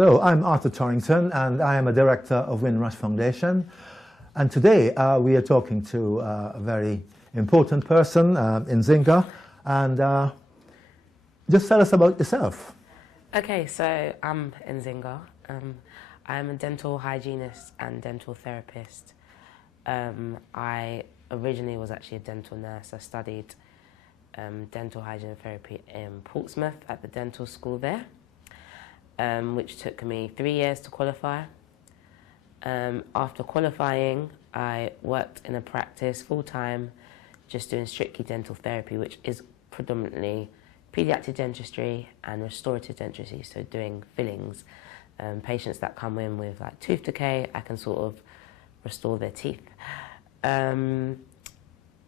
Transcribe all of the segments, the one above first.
Hello, I'm Arthur Torrington and I am a director of Windrush Foundation. And today we are talking to a very important person, Nzinga, and just tell us about yourself. Okay, so I'm Nzinga. I'm a dental hygienist and dental therapist. I originally was actually a dental nurse. I studied dental hygiene and therapy in Portsmouth at the dental school there, which took me 3 years to qualify. After qualifying, I worked in a practice full-time, just doing strictly dental therapy, which is predominantly pediatric dentistry and restorative dentistry, so doing fillings. Patients that come in with like tooth decay, I can sort of restore their teeth. And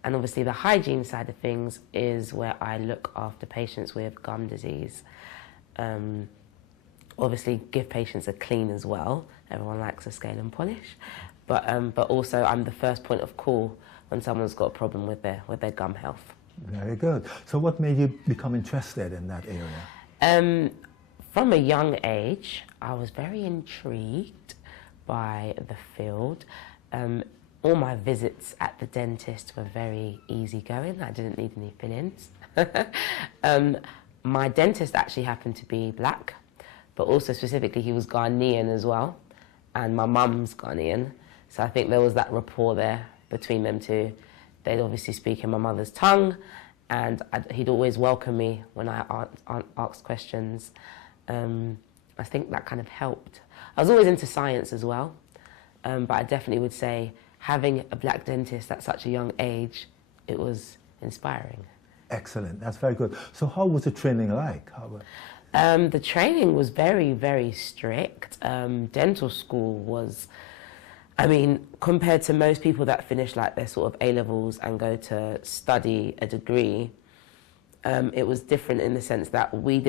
obviously the hygiene side of things is where I look after patients with gum disease. Obviously give patients a clean as well. Everyone likes a scale and polish. But also I'm the first point of call when someone's got a problem with their gum health. Very good. So what made you become interested in that area? From a young age, I was very intrigued by the field. All my visits at the dentist were very easygoing. I didn't need any fill-ins. My dentist actually happened to be black, but also specifically he was Ghanaian as well, and my mum's Ghanaian. So I think there was that rapport there between them two. They'd obviously speak in my mother's tongue, and he'd always welcome me when I asked questions. I think that kind of helped. I was always into science as well, but I definitely would say having a black dentist at such a young age, it was inspiring. Excellent, that's very good. So how was the training like? The training was very, very strict. Dental school was, I mean, compared to most people that finish like their sort of A-levels and go to study a degree, it was different in the sense that we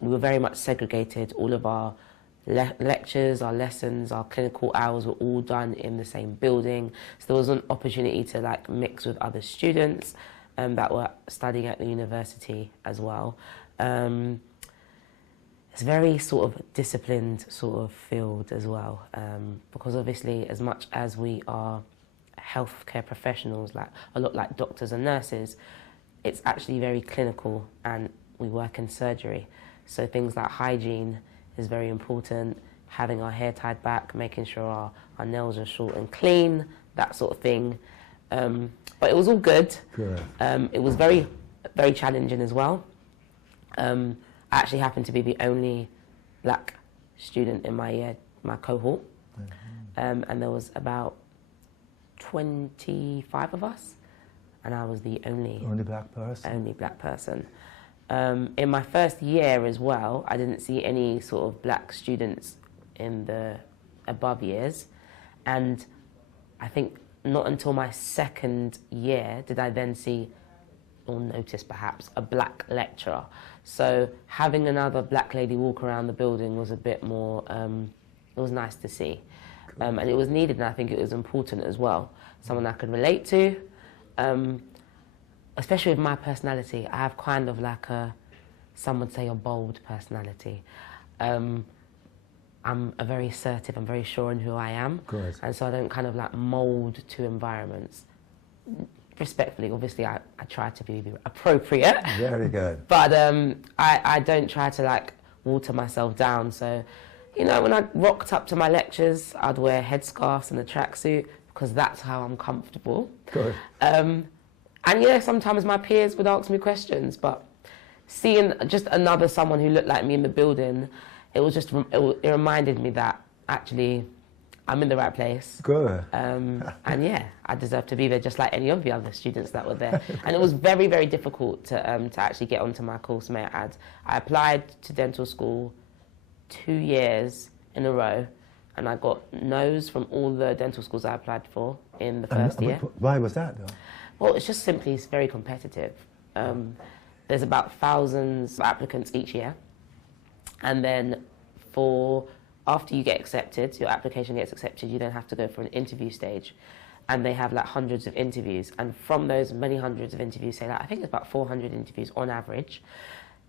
were very much segregated. All of our lectures, our lessons, our clinical hours were all done in the same building. So there was an opportunity to like mix with other students that were studying at the university as well. It's a very sort of disciplined sort of field as well, because obviously as much as we are healthcare professionals, like a lot like doctors and nurses, it's actually very clinical and we work in surgery. So things like hygiene is very important, having our hair tied back, making sure our nails are short and clean, that sort of thing. But it was all good. Good. It was very, very challenging as well. I actually happened to be the only black student in my cohort. Mm-hmm. And there was about 25 of us, and I was the only black person. Only black person. In my first year as well, I didn't see any sort of black students in the above years, and I think not until my second year did I then see, or notice perhaps, a black lecturer. So having another black lady walk around the building was a bit more, it was nice to see. And it was needed, and I think it was important as well. Someone I could relate to. Especially with my personality, I have kind of like some would say a bold personality. I'm a very assertive, I'm very sure in who I am. Good. And so I don't kind of like mould to environments. Respectfully, obviously I try to be appropriate. Very good. But I don't try to like water myself down. So, you know, when I rocked up to my lectures, I'd wear headscarves and a tracksuit because that's how I'm comfortable. Good. And yeah, sometimes my peers would ask me questions, but seeing just someone who looked like me in the building, it reminded me that actually I'm in the right place. Good. And yeah, I deserve to be there just like any of the other students that were there. And it was very, very difficult to actually get onto my course, may I add. I applied to dental school 2 years in a row, and I got no's from all the dental schools I applied for in the first year. Why was that though? Well, it's just simply very competitive. There's about thousands of applicants each year. And then after you get accepted, your application gets accepted, you then have to go for an interview stage. And they have like hundreds of interviews. And from those many hundreds of interviews, say like, I think it's about 400 interviews on average,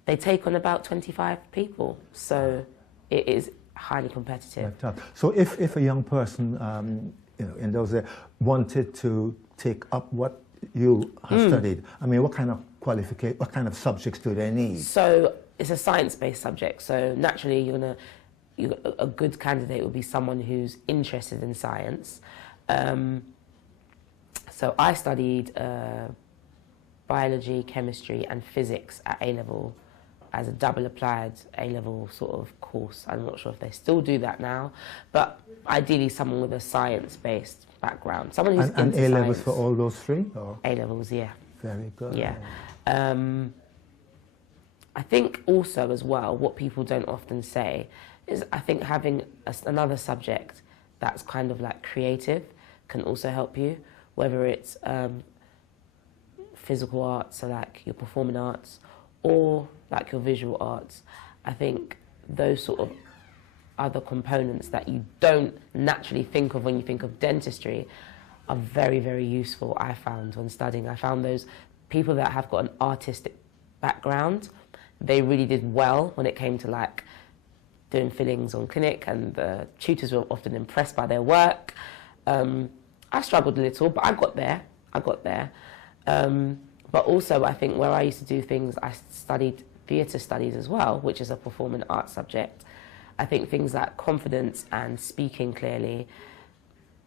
they take on about 25 people. So it is highly competitive. So if a young person, in those days, wanted to take up what you have studied, I mean, what kind of what kind of subjects do they need? So it's a science-based subject. So naturally, a good candidate would be someone who's interested in science. So I studied biology, chemistry, and physics at A-level as a double applied A-level sort of course. I'm not sure if they still do that now, but ideally someone with a science-based background, someone who's and into A-levels science. for all those three? Or? A-levels, yeah. Very good. Yeah. I think also as well, what people don't often say is I think having another subject that's kind of like creative can also help you, whether it's physical arts, so like your performing arts, or like your visual arts. I think those sort of other components that you don't naturally think of when you think of dentistry are very, very useful, I found, when studying. I found those people that have got an artistic background, they really did well when it came to like doing fillings on clinic, and the tutors were often impressed by their work. I struggled a little, but I got there. But also I think where I used to do things, I studied theatre studies as well, which is a performing arts subject. I think things like confidence and speaking clearly,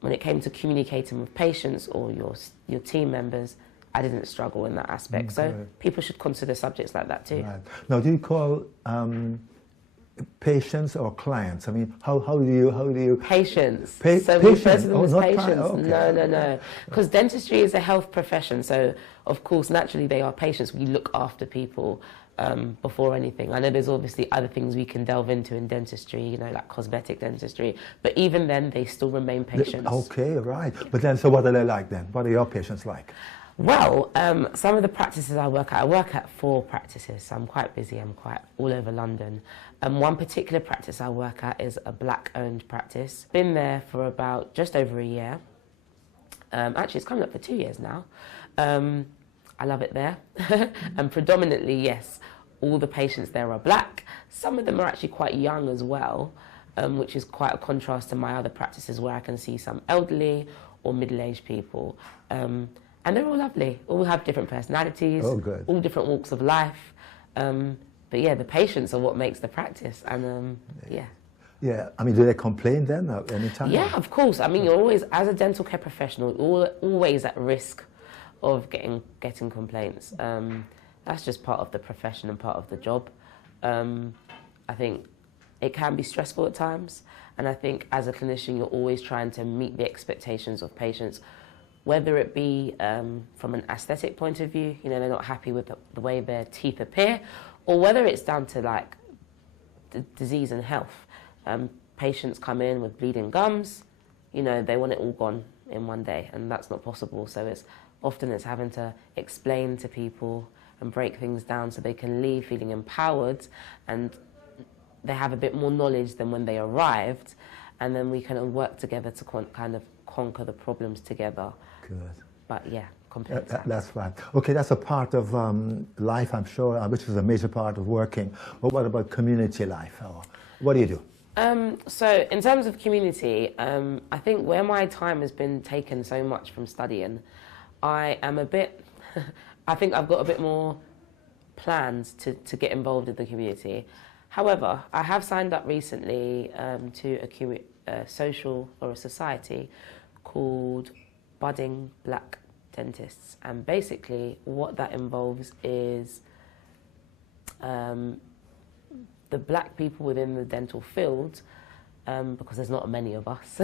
when it came to communicating with patients or your team members, I didn't struggle in that aspect. So people should consider subjects like that too. Right. Now, do you call patients or clients? I mean, how do you... Patients. So patients. we refer to them as not patients. okay. No. Because dentistry is a health profession. So, of course, naturally they are patients. We look after people before anything. I know there's obviously other things we can delve into in dentistry, like cosmetic dentistry. But even then, they still remain patients. Okay, right. But then, so what are they like then? What are your patients like? Well, some of the practices I work at 4 practices, so I'm quite busy, I'm quite all over London. One particular practice I work at is a black-owned practice. Been there for about just over a year. Actually, it's coming up for 2 years now. I love it there. And predominantly, yes, all the patients there are black. Some of them are actually quite young as well, which is quite a contrast to my other practices where I can see some elderly or middle-aged people. And they're all lovely, all have different personalities, all different walks of life. But yeah, the patients are what makes the practice, and yeah. Yeah, I mean, do they complain then at any time? Yeah, of course. I mean, you're always, as a dental care professional, always at risk of getting complaints. That's just part of the profession and part of the job. I think it can be stressful at times, and I think as a clinician, you're always trying to meet the expectations of patients, whether it be from an aesthetic point of view, they're not happy with the way their teeth appear, or whether it's down to like disease and health. Patients come in with bleeding gums, they want it all gone in one day, and that's not possible. So it's having to explain to people and break things down so they can leave feeling empowered, and they have a bit more knowledge than when they arrived, and then we can work together to kind of conquer the problems together. Good. But yeah, completely. That's right. Okay, that's a part of life, I'm sure, which is a major part of working. But what about community life? Or what do you do? So in terms of community, I think where my time has been taken so much from studying, I am a bit, I think I've got a bit more plans to get involved in the community. However, I have signed up recently to a social or a society called Budding Black Dentists, and basically what that involves is the black people within the dental field, because there's not many of us,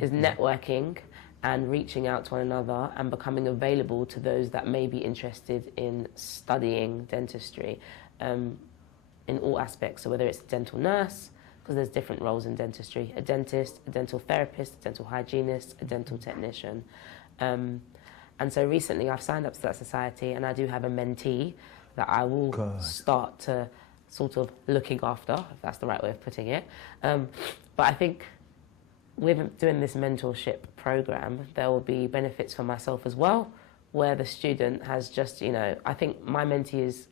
is networking and reaching out to one another and becoming available to those that may be interested in studying dentistry in all aspects. So whether it's a dental nurse, because there's different roles in dentistry, a dentist, a dental therapist, a dental hygienist, a dental technician. And so recently I've signed up to that society, and I do have a mentee that I will start to sort of looking after, if that's the right way of putting it. But I think with doing this mentorship program, there will be benefits for myself as well, where the student has just, I think my mentee is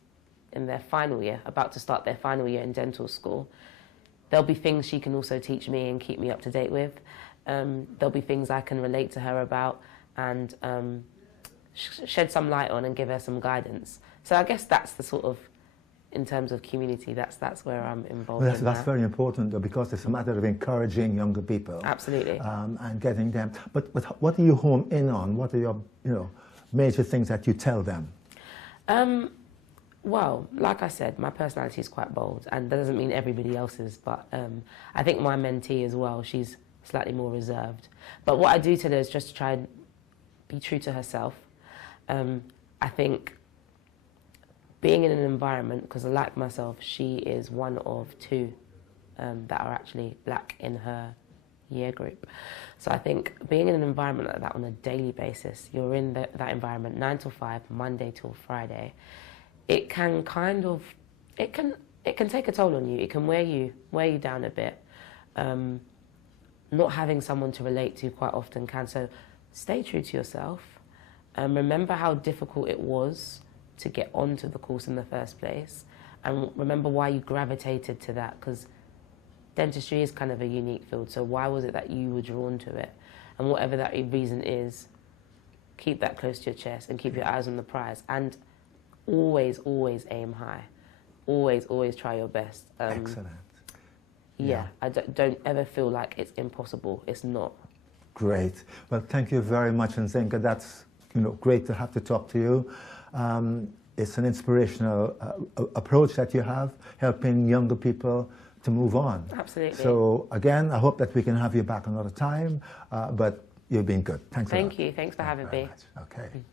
in their final year, about to start their final year in dental school. there'll be things she can also teach me and keep me up to date with. There'll be things I can relate to her about and shed some light on and give her some guidance. So I guess that's the sort of, in terms of community, that's where I'm involved. Well, that's very important, though, because it's a matter of encouraging younger people. Absolutely. And getting them. But what do you home in on? What are your major things that you tell them? Well, like I said, my personality is quite bold, and that doesn't mean everybody else's, but I think my mentee as well, she's slightly more reserved. But what I do tell her is just to try and be true to herself. I think being in an environment, because like myself, she is one of two that are actually black in her year group. So I think being in an environment like that on a daily basis, you're in that environment 9 till 5, Monday till Friday, it can kind of, it can take a toll on you. It can wear you down a bit. Not having someone to relate to quite often can. So stay true to yourself. Remember how difficult it was to get onto the course in the first place, and remember why you gravitated to that, because dentistry is kind of a unique field. So why was it that you were drawn to it? And whatever that reason is, keep that close to your chest and keep your eyes on the prize, and always aim high. Always try your best. Excellent. Yeah, I don't ever feel like it's impossible. It's not. Great. Well, thank you very much, Nzinga. That's great to have to talk to you. It's an inspirational approach that you have, helping younger people to move on. Absolutely. So again, I hope that we can have you back another time, but you've been good. Thanks a lot. Thank you. Thanks for having me. Okay.